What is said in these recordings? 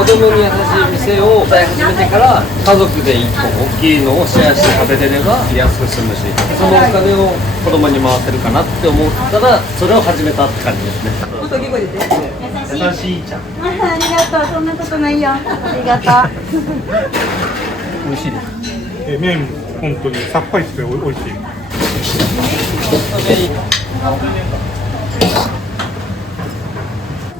子供に優しい店を使い始めてから家族で1個大きいのをシェアして食べれれば安く済むし、そのお金を子供に回せるかなって思ったらそれを始めたって感じですね。優しいちゃん。ありがとう、そんなことないよ。ありがとう。美味しいです。麺本当にさっぱりしておいしい。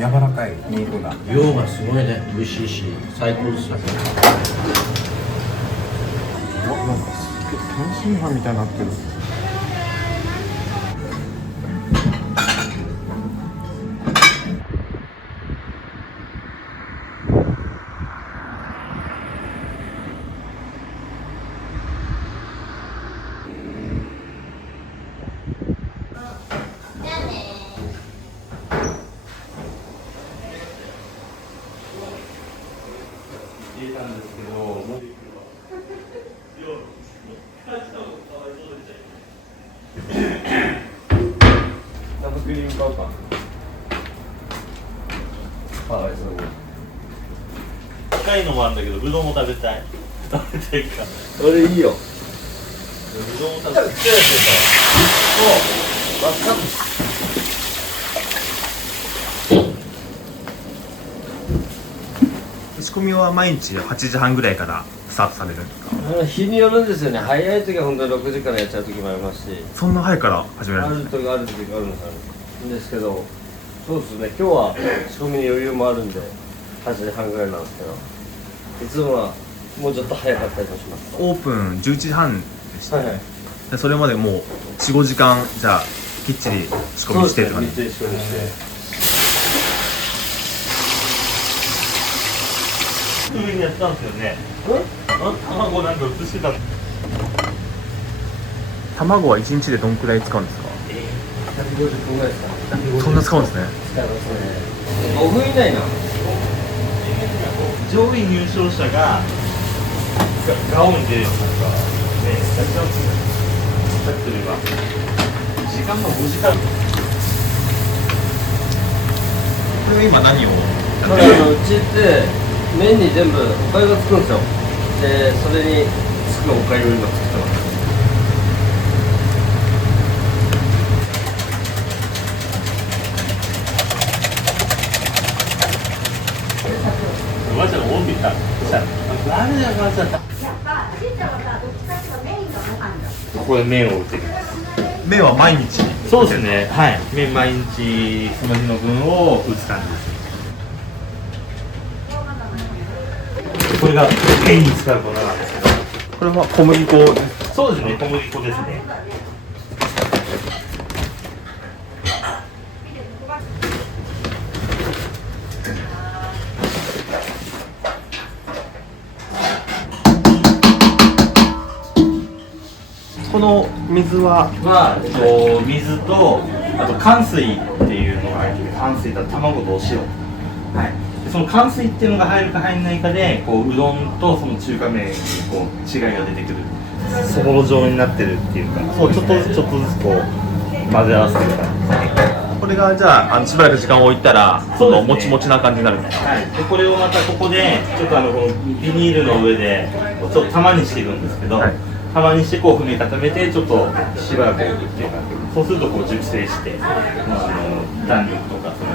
柔らかい肉が。量がすごいね、美味しいし、最高ですよ。なんかすげえ天津飯みたいになってる。入れたんですけど、もう生クリーム買おうか。高いのもあるんだけど、うどんも食べたい。食べたいか。それいいよ。うどんも食べたい。そう。わかる。仕込みは毎日8時半ぐらいからスタートされるんですか？日によるんですよね。早い時は本当に6時からやっちゃう時もありますし、そんな早くから始めるあんですね。る時ある時あるんですけど、そうですね。今日は仕込みに余裕もあるんで8時半ぐらいなんですけど、いつもはもうちょっと早かったりもします。オープン11時半でした、はいはい。でそれまでもう4、5時間じゃあきっちり仕込みしてって感じ。そうですね。みっちり仕込みして。上にやったんですよね。卵なんか映してた。卵は1日でどんくらい使うんですか？150分ぐらいですか。そんな使うんですね。使いますね。5分以内な。上位入賞者がガオに出るようになんかね、やっちゃうんですよ。さっきと言えば時間が5時間。これは今何をこれうちって麺に全部おかゆがつくんですよ。で、それにつくおかゆを今作ってます。おばあちゃんが大きいか。あれじゃおばあちゃん。これ麺を売ってる。麺は毎日？そうですね。はい。麺毎日その日の分を打つ感じです。これが麺に使う粉なんですけど。これは小麦粉。そうですね。小麦粉ですね。この水は水とあと寒水っていうのが入ってて、寒水だと卵とお塩。はい。その寒水っていうのが入るか入らないかでこううどんとその中華麺にこう違いが出てくる、そぼろ状になってるっていうか、そうちょっとずつこう混ぜ合わせてる感じですね。これがじゃあしばらく時間を置いたらそうですねもちもちな感じになるんですか？はい、でこれをまたここでちょっとこのビニールの上でちょっと玉にしていくんですけど、はい、玉にしてこう踏み固めてちょっとしばらく置くっていう感じ。そうするとこう熟成して弾力とかその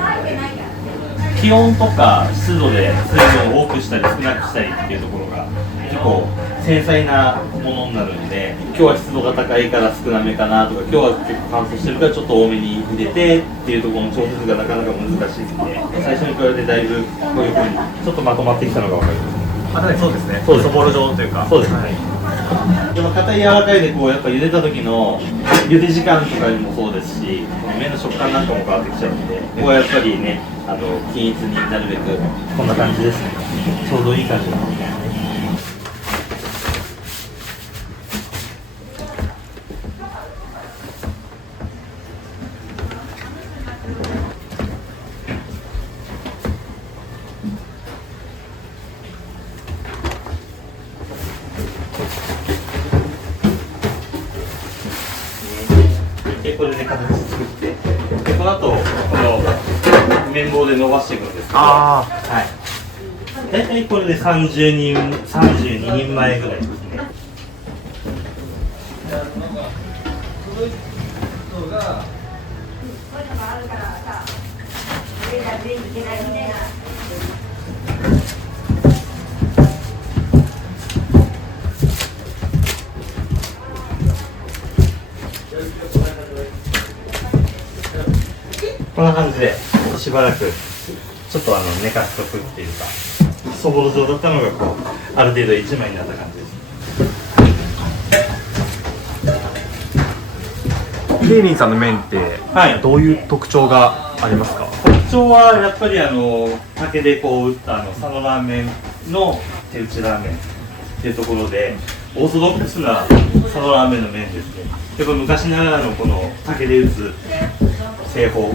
気温とか湿度で水分を多くしたり少なくしたりっていうところが結構繊細なものになるんで、今日は湿度が高いから少なめかなとか、今日は結構乾燥してるからちょっと多めに入れてっていうところの調節がなかなか難しいんで、最初に比べてだいぶこういう風にちょっとまとまってきたのが分かります。そうですね。そうですそぼろ状というか。そうですね。でも硬い柔らかいでこうやっぱ茹でた時の茹で時間とかにもそうですし、この麺の食感なんかも変わってきちゃうんで、ここはやっぱりね、均一になるべくこんな感じですね。ちょうどいい感じですね。でこれで形作って、でこの後この綿棒で伸ばしていくんですけど、ああ、はい。大体これで32人前ぐらいですね。こんな感じでしばらくちょっと寝かしとくっていうか、そぼろ状だったのがこうある程度一枚になった感じです。ケイリンさんの麺ってはいどういう特徴がありますか？特徴はやっぱり竹でこう打った佐野ラーメンの手打ちラーメンっていうところで、オーソドックスな佐野ラーメンの麺ですね。やっぱ昔ながらのこの竹で打つ製法、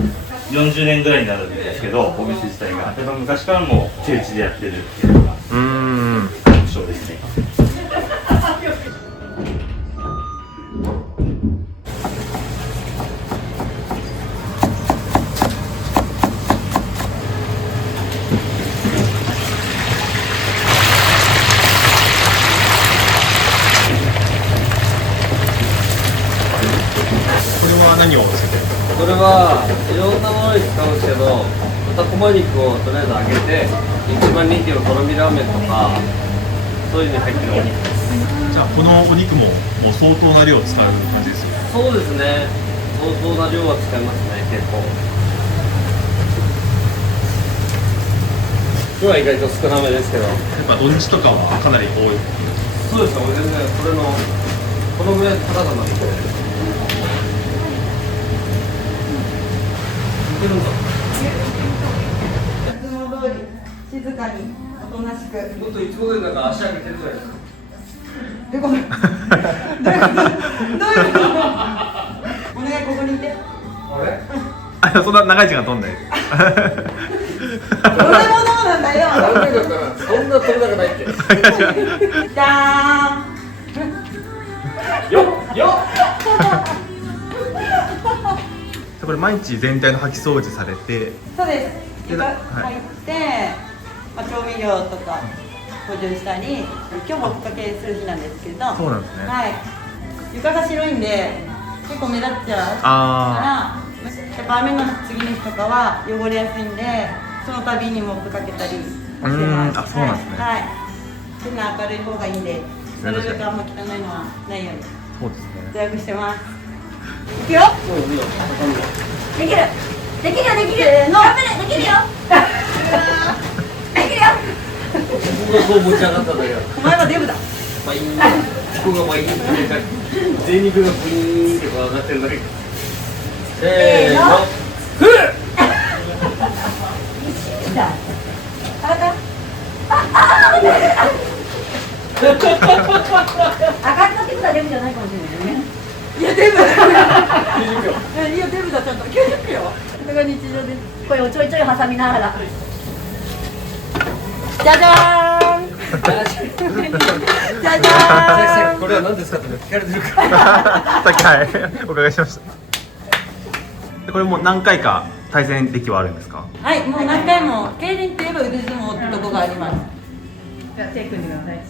40年ぐらいになるんですけど、お店自体がやっぱ昔からも手打ちでやってるっていうのが特徴ですね。これは何をつけてるんですか？これはいろんなものに使うんですけど、豚こま肉をとりあえず揚げて、一番人気のとろみラーメンとかそういうのに入ってるお肉です。じゃあこのお肉ももう相当な量を使う感じですよね。そうですね、相当な量は使いますね。結構今日は意外と少なめですけど。やっぱ土日とかはかなり多い。そうですね、俺全然このぐらいの高さまでいける。いけるんだ。いつも通り静かにおとなしく。もっといつも通りなんか足上げてるじゃないですか。どういうことどういうことどういうことお願い、ここにいて。あれ？そんな長い時間飛んで。俺もどうなんだよ。なんでだったらそんな飛びたくないって。じゃーん。よっよっ。これ毎日全体の掃き掃除されて、そうです。床はい入って、調味料とか補充したり、今日もおかけする日なんですけど。そうなんですね。はい。床が白いんで結構目立っちゃうあから、やっぱ雨の次の日とかは汚れやすいんで、その度にモップかけたりしてます。あ、そうなんですね。はい。変な明るい方がいいんで、なるべくあんま汚いのはないようにそうですね。努力してます。いくよ。そういいよ。できる。できるよ、できる。せーの。頑張れ、できるよ。できるよ。僕がそう持ち上がったんだけど。お前はデブだ。まあいいんだ。ここがまあいいんだけど。全肉がブイーンって上がってるだけ。せーの。ふっ。赤のデブだ、デブじゃないかもしれないね。いや、デブだ。90秒。いや、デブだ、ちゃんと90秒。それが日常です。これをちょいちょい挟みながら。じゃじゃーん。じゃじゃーん。これは何ですかって聞かれてるから。さっきはいお伺いしました。でこれもう何回か対戦歴はあるんですか？はい、もう何回も競輪といえば腕相撲ってとこがあります。じゃあ手組んでください。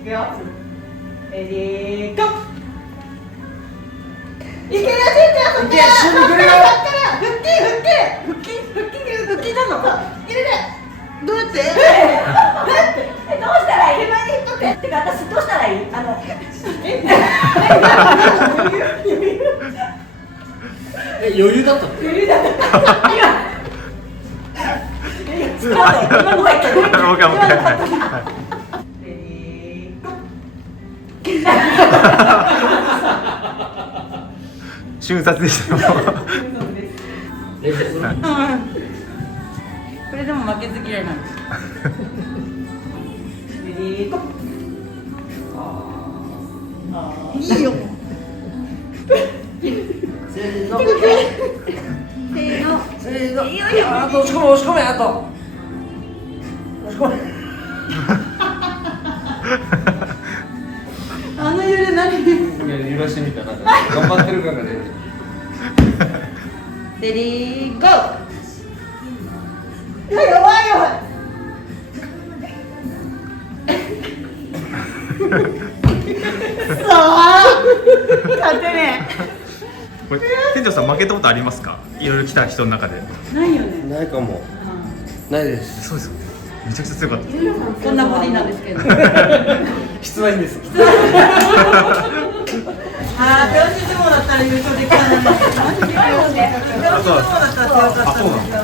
いくよ。レディーゴー。いけるよ、ちゃん。いけ、一緒に来るよ。腹筋なの。入れて。どうやって？どうしたらいい？手前に引っ張って。てか私どうしたらいい？余裕だったの？余裕だった。今の入ったよ。もう一回もう一回。レディーゴー。瞬殺でしたよ。これでも負けず嫌いなんです。レディーゴー。いいよ。せーの。せーの。いいよいいよ。あと押し込めあと。押し込め。あの揺れ何？揺らしてみたなんか頑張ってる感が出る。レディーゴー。勝てねこれ店長さん負けたことありますか？いろいろ来た人の中で。ないよね。ないかも。ないです。そうです。めちゃくちゃ強かった。こんなボディなんですけど。質はいいんです。ああ、手押し相撲だったら優勝できたのに。手押し相撲だったら強かったんですよ。は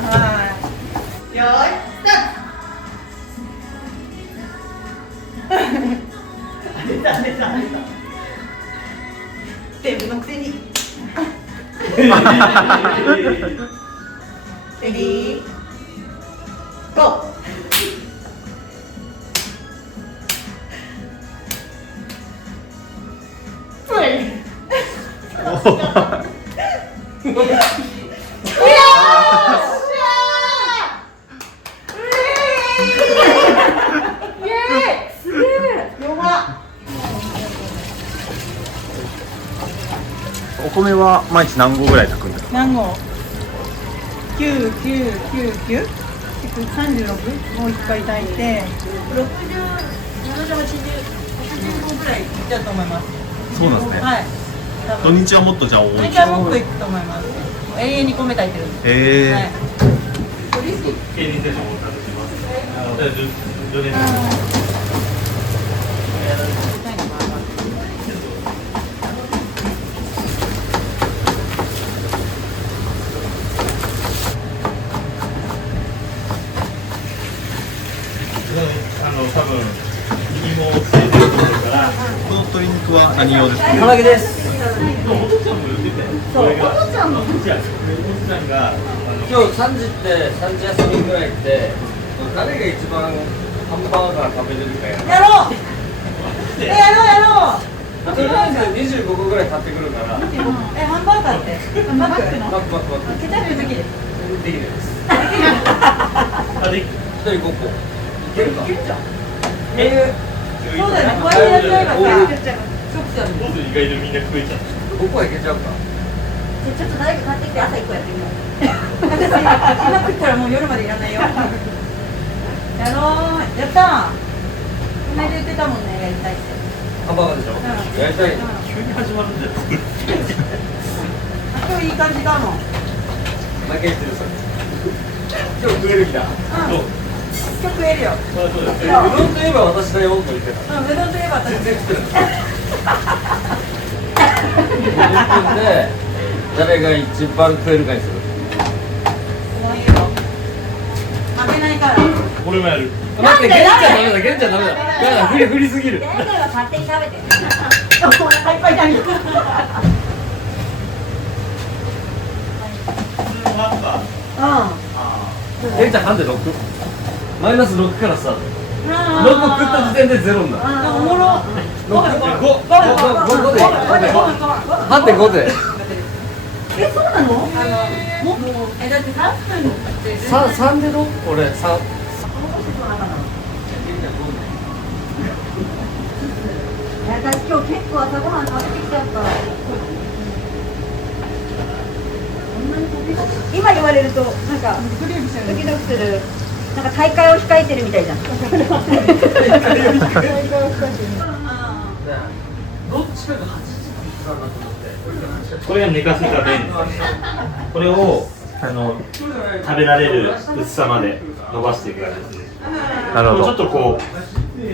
い。よーい、スタート。出た。テープのくせに。レディー、ゴー。お米は毎日何合ぐらい炊くんですか？何号？9999？36？もう一回炊いて60、70、85ぐらいいっちゃうと思います。そうなんですね。はい。土日はもっとじゃあ多い。土日はもっといくと思います。永遠に米炊いてるんで。はい。競輪選手もお尋ねします。10年多分芋をついてるところからこの鶏肉は何用ですか？唐揚げです。お父ちゃんも言ってたよ。そう、これがお父ちゃんも。お父ちゃんが今日3時って3時休みぐらいって誰が一番ハンバーガー食べれるかやる。やろう。やろう。とりあえず25個ぐらい買ってくるから。ハンバーガーって。マックの。マック。ケチャップ好きです。できないです。あで1人5個。いけるか。そうだよね。こうやってやっちゃえばさ。ボス意外とみんな食えちゃう。 5個はいけちゃうか。ちょっと誰か買ってきて朝1個やってみよう。私今食ったらもう夜までいらないよ。やろう。やったー。この間言ってたもんね、やりたいって。ハンバーガーでしょ。やりたい。急に始まるんだよ。今日いい感じだもん。毎回言ってるそれ。今日食える日だ。そう今日食えるよ。そうです。うどんといえば私だよと言ってた。うどんといえば私全然食ってない。50分で誰が一番食えるかにする。食べないから。これもやる。待って、ゲンちゃんダメだ、ゲンちゃんダメだ。やだ、振りすぎる。先生は勝手に食べて。お腹いっぱいだね。ゲンちゃんハンデ6。マイナス6からスタート。6個食った時点で0になる。おもろ。5で。ハンデ5で。そうなの？もうだって3分って3で6？俺3。私今日結構朝ごはん食べてきちゃった。今言われるとなんかドキドキする。なんか大会を控えてるみたいじゃん。どっちかが8時かなと思って。これが寝かせた麺です。これを食べられる薄さまで伸ばしていく感じですね。なるほど。ちょっとこう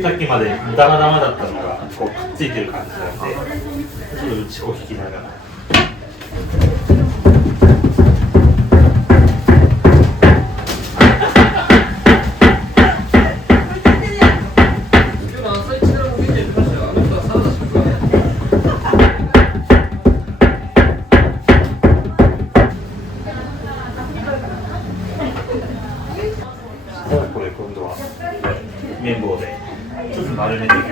さっきまでダマダマだったのがこうくっついてる感じなので、ちょっと内子引きながら。これ今度は綿棒でちょっと丸めていく。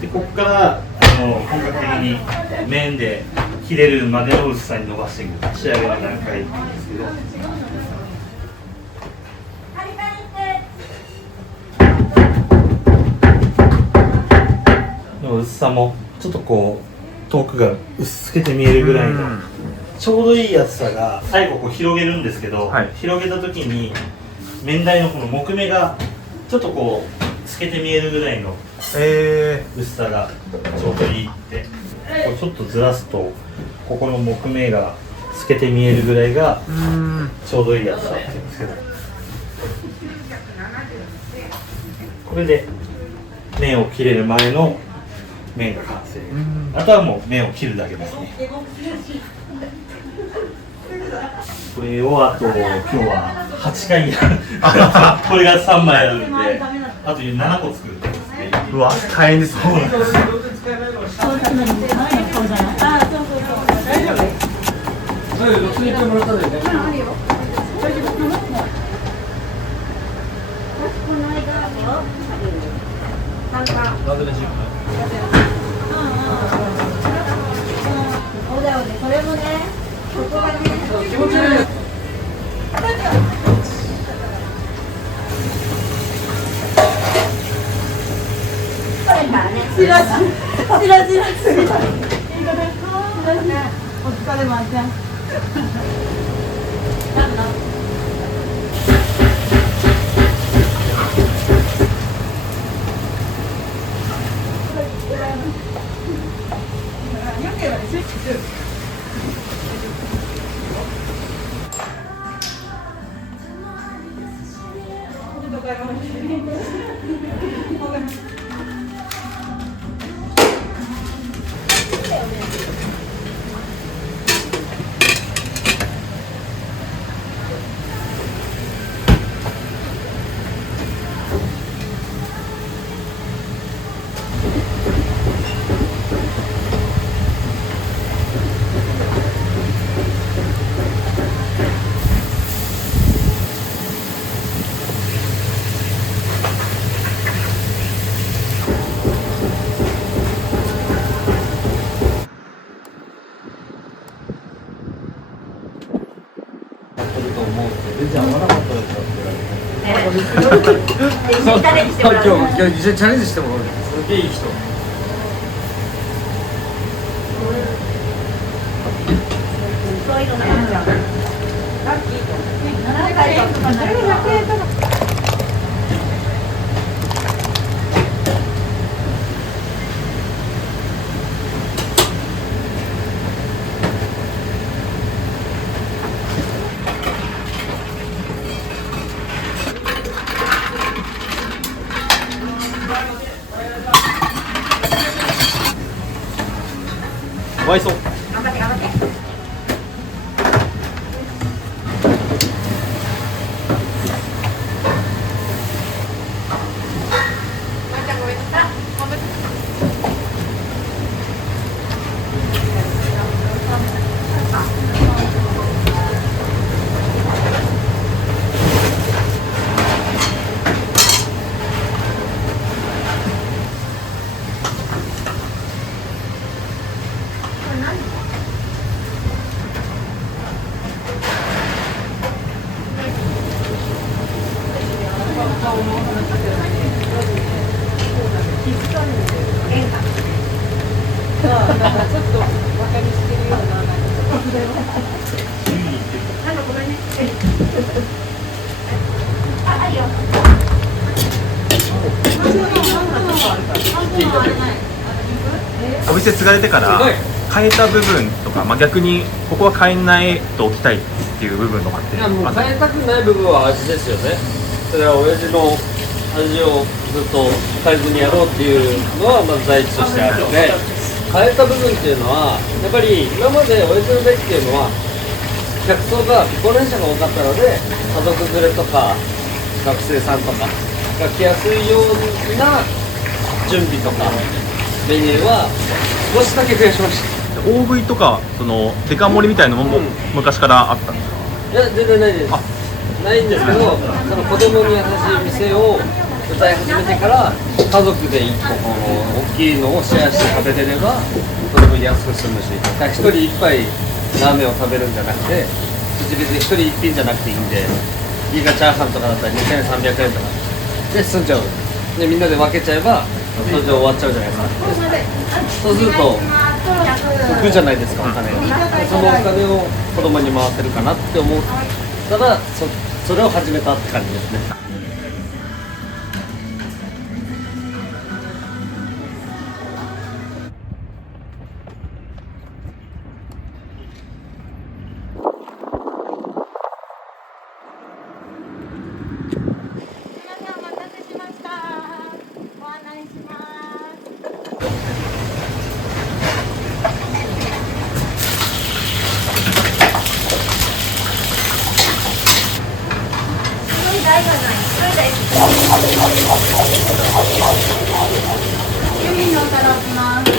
でここから本格的に麺で切れるまでの薄さに伸ばしていく仕上げの段階なんですけど。の薄さもちょっとこう遠くが薄けて見えるぐらいのちょうどいい厚さが最後こう広げるんですけど、はい広げた時に面台のこの木目がちょっとこう透けて見えるぐらいの薄さがちょうどいいってこうちょっとずらすとここの木目が透けて見えるぐらいがちょうどいい厚さって言うんですけど、これで面を切れる前の面が完成。あとはもう面を切るだけですね。これをあと今日は8回やるこれが3枚あるんであと7個作るんですね。うわ大変ですね。それ6日もらったんだよね。それもね、ここがね、気持ち悪い。チラチラチラチラすぎた。お疲れません。今日一緒にチャレンジしてもらう。すげえいい人。そういうのね。ラッキーと。7回とかなるから。わいそう。頑張って頑張って。お店継がれてからすごい変えた部分とか、逆にここは変えないと置きたいっていう部分とかっていやもうあったり変えたくない部分は味ですよね。それは親父の味をずっと変えずにやろうっていうのはまず第一としてあるので、変えた部分っていうのはやっぱり今まで親父のデッキっていうのは客層が高齢者が多かったので家族連れとか学生さんとかが来やすいような準備とかメニューは少しだけ増やしました。大食いとかそのデカ盛りみたいなのも昔からあったんですか？いや全然ないです。ないんですけど、その子供に優しい店を歌い始めてから家族で1個この大きいのをシェアして食べてればとても安く済むし、1人1杯ラーメンを食べるんじゃなくて、別に1人1品じゃなくていいんで、ギガチャーハンとかだったら2300円とかで済んじゃう。でみんなで分けちゃえばそれで終わっちゃうじゃないですか。そうすると浮くじゃないですか、お金が。そのお金を子供に回せるかなって思ったら、それを始めたって感じですね。お待たせしました。ご案内します。白い台がない。白い台。ユミのいただきます。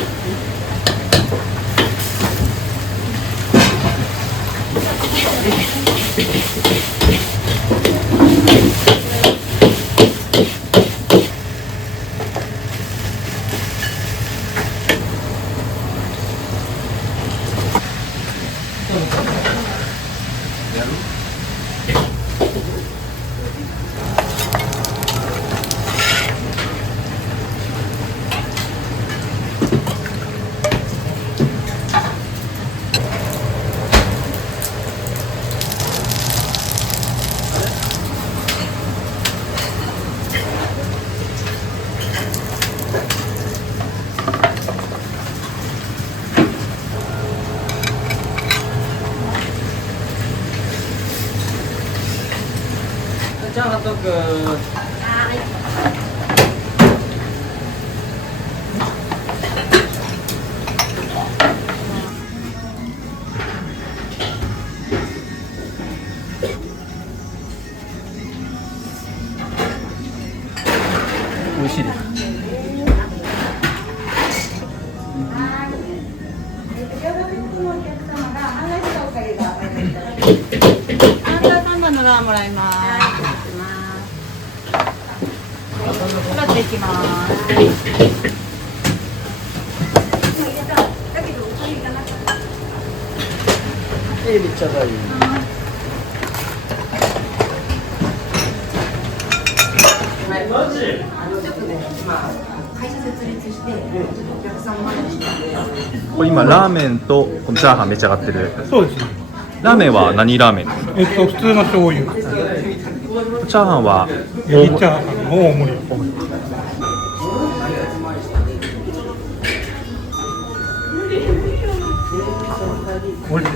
チャーハンとく。美味しいです。3番のラーもらいます。使っていきます。めっちゃ大いい。これ今ラーメンとこのチャーハン召し上がってる。そうですね。ラーメンは何ラーメンですか？普通の醤油。チャーハンはエビチャーハンの大盛り。美味しい。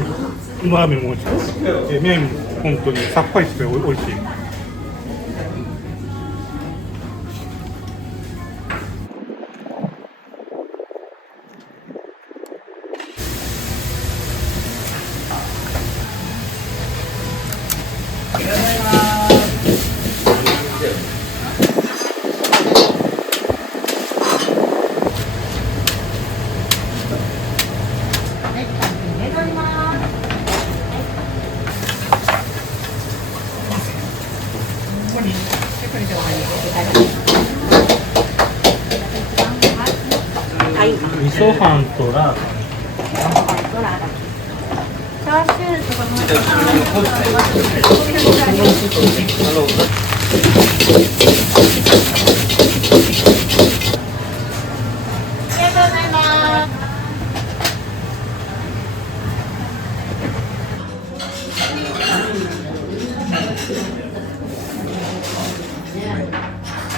ラーメンも美味しい。麺も本当にさっぱりして美味しい。味噌飯とラーメン。チャーシューとかも。ありがとうございます。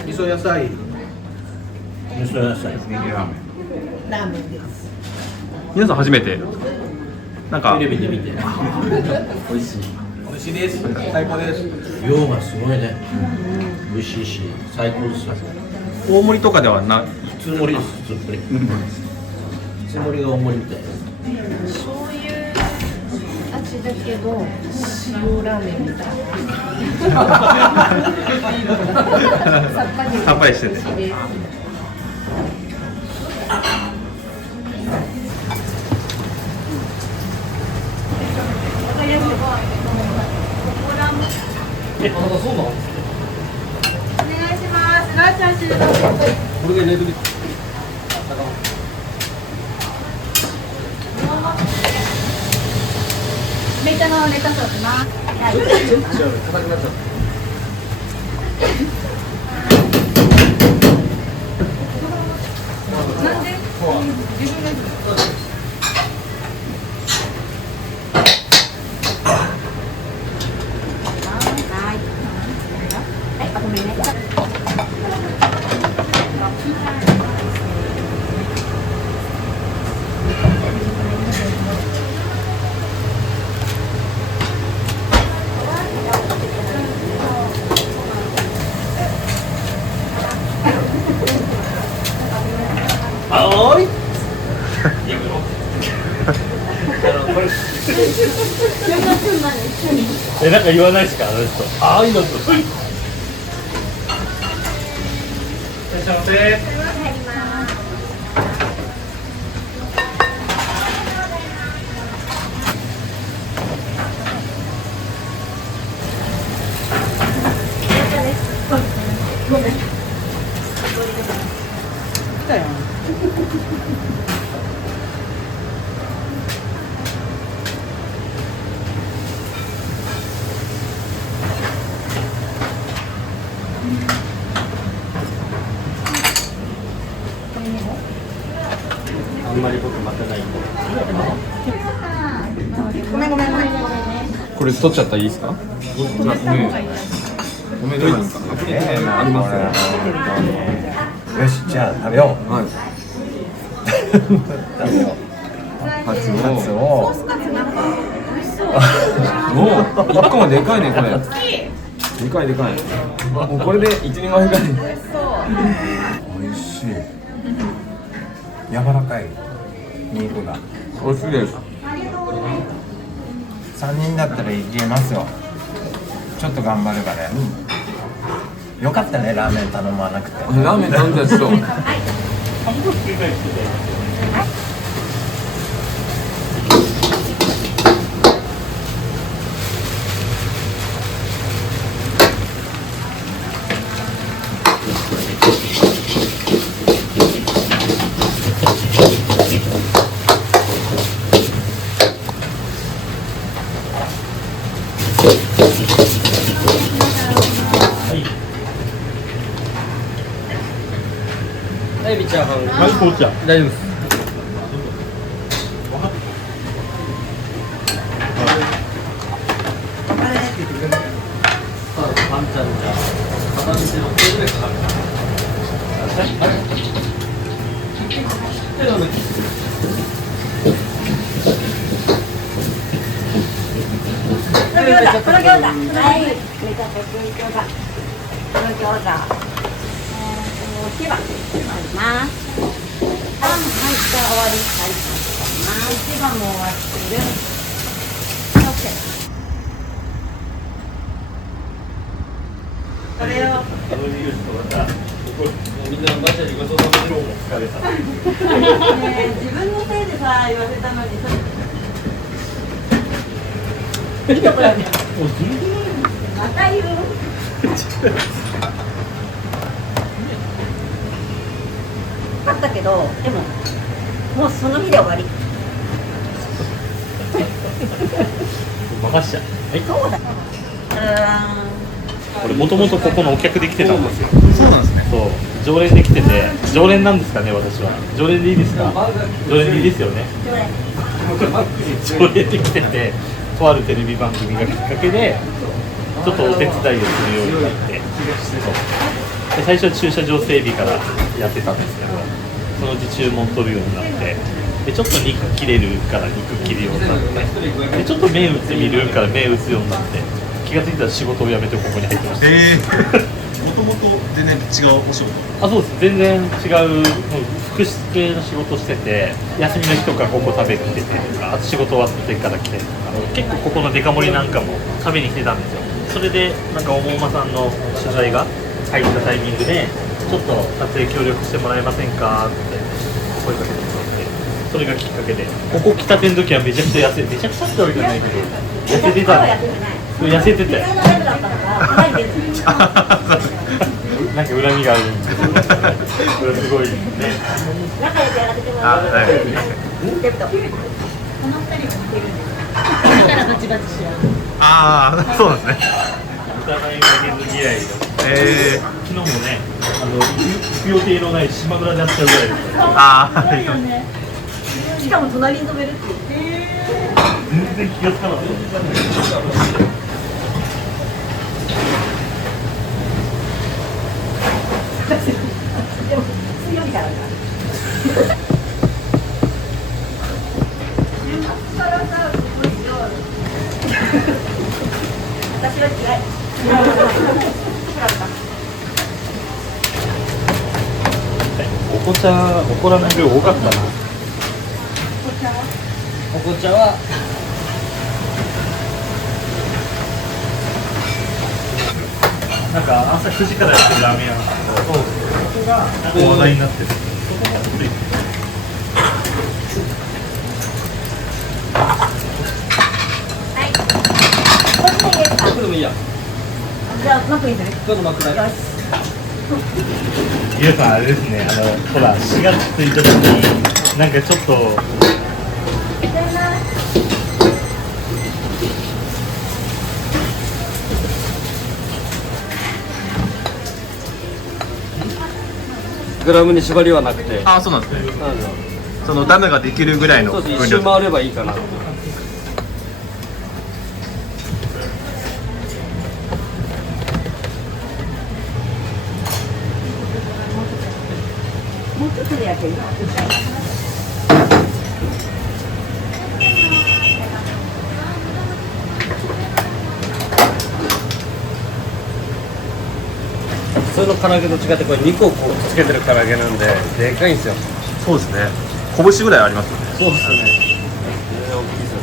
味噌野菜。味噌野菜。ラーメンです。皆さん初めてなんかテレビで見て。美味しい。美味しいです。最高です。量がすごいね。美味しいし、最高ですよ。大盛りとかではな普通盛りです。普通盛り。普通盛りが大盛りみたいな。醤油味だけど塩ラーメンみたいなさっぱりしてて。です。これで寝る。めっちゃのネタソースな。はい。硬くなっちゃった。なんで？自分で。なんか言わないしかあの人。ああいうのと。はい。いらっしゃいませ。あんまり僕待てないんで。ごめんごめんごめん。これ取っちゃったらいいですか？ごめんどういいですか？ありますよ。よし、じゃあ食べよう。はい。食べよう。カツカツを。を。もう一個もでかいねこれ。でかいでかい。もうこれで一人前ぐらい。美味しい。柔らかい肉が。美味しいです。 3人だったらいけますよ。ちょっと頑張るからね。よかったね、ラーメン頼まなくて。ラーメン頼んだやつと。エビチャーハン。はい、紅茶。大丈夫です。半ちゃんじゃ片道6ぐらいかかるかな。あれ？黒餃子。はい。めちゃくちゃ黒餃子。黒餃子。1番あります。あ、はい、じゃあ終わり。はい、1番も終わってる。OK。これを。みんなバチャリごちそうさまでも疲れた。ねえ、自分のせいでさ、言わせたのに。いいとこだね。また言う。あったけど、でももうその日で終わり。任しちゃう。はい。そうだ。これもともとここのお客で来てたんですよ。そうなんですね。そう、常連で来てて、常連なんですかね、私は。常連でいいですか？常連でいいですよね。常連で来てて、とあるテレビ番組がきっかけで、ちょっとお手伝いをするようになって、そうで最初は駐車場整備からやってたんですけど、そのうち注文取るようになって、でちょっと肉切れるから肉切るようになって、でちょっと目打ってみるから目打つようになって、気がついたら仕事を辞めてここに入ってました。もともと全然違うお仕事。あ、そうです。全然違う福祉系の仕事してて、休みの日とかここ食べに来ててとか、あと仕事終わってから来てとか、結構ここのデカ盛りなんかも食べに来てたんですよ。それでなんかおもまさんの取材が入ったタイミングで、ちょっと撮影協力してもらえませんかって声かけてもらって、それがきっかけで、ここ来たての時はめちゃくちゃ痩せ、めちゃくちゃってわけじゃないけど、痩せてた。痩せてて。なんか恨みがあるんですけど、これすごいね。仲良くやらせてもらう。はい。デブと。この二人は似てるんです。だからバチバチしよう。ああ、そうなんですね。お互い負けず嫌いの。昨日もね、行く予定のない島村で会っちゃうぐらいです。ああ。しかも隣に止めるっていう。全然気がつかなかった。でも水曜日からだ。私は嫌い。お子ちゃん怒らない量多かったな。お紅茶はなんか朝9時からやってるラーメン屋なんですけど、そこがなんか話題になってる。そこもついてる。こっちでいいですか？これでもいいや。じゃあマックにする。どうぞマックだ。ゆうさんあれですね、ほら4月1日になんかちょっとグラムに縛りはなくて、あ、そうなんですね。そのダムができるぐらいのそうです。分量。一周回ればいいかな。もうちょっとでやってる。普通の唐揚げと違ってこれ肉をこうつけてる唐揚げなんででかいんですよ。そうですね。拳ぐらいありますよね。そうですね。全然大きいですよ。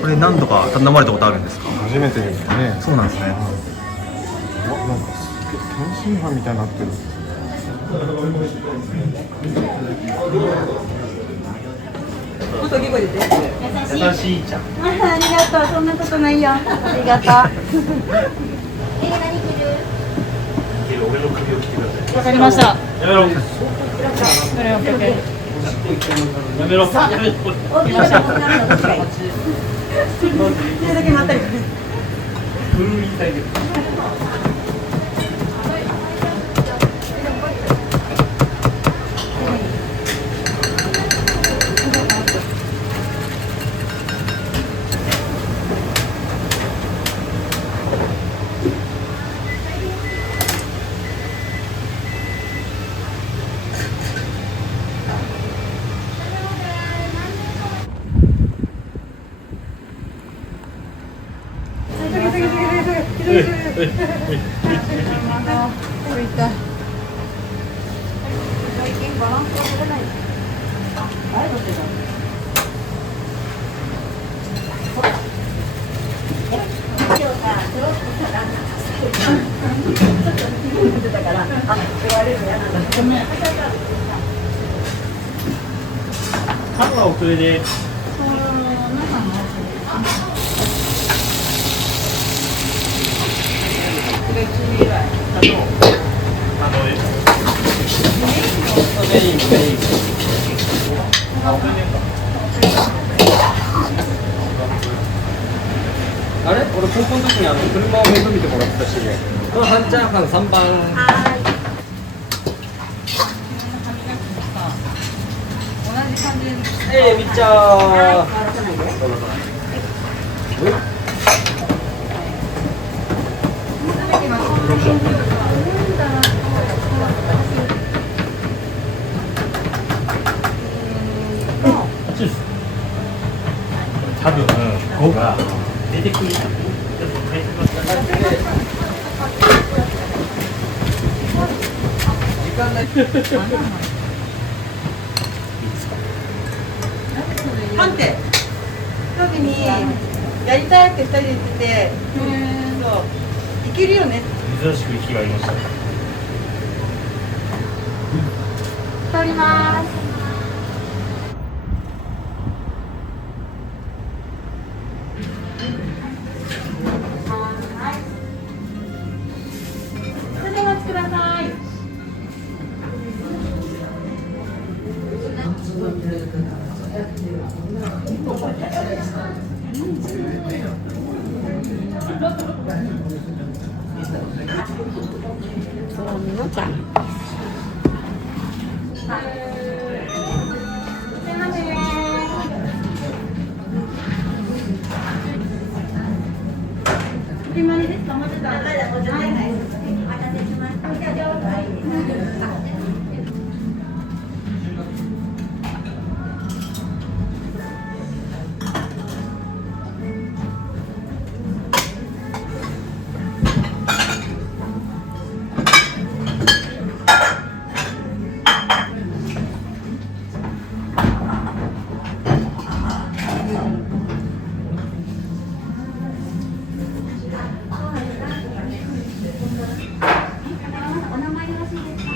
これ何度か頼まれたことあるんですか？初めてですね。そうなんですね。なんか天津飯みたいになってる。優しいちゃん。ありがとう。そんなことないよ。ありがとう。俺の首を切ってください。わかりました。やめろ。これオッケーオッケー。やめろ。大きな女の子どっちがいい？それだけまったり。カップはおそれで。あれ？俺高校の時に車を面倒見てもらったし、この半チャーハン3番。同じ感じで。みっちゃ多分5が出てくる。時間ない。待って時にやりたいって2人で言ってて、そういけるよね。珍しく息が合いました。通ります。それでお待ちください。のちゃん。今ねお名前よろしいですか？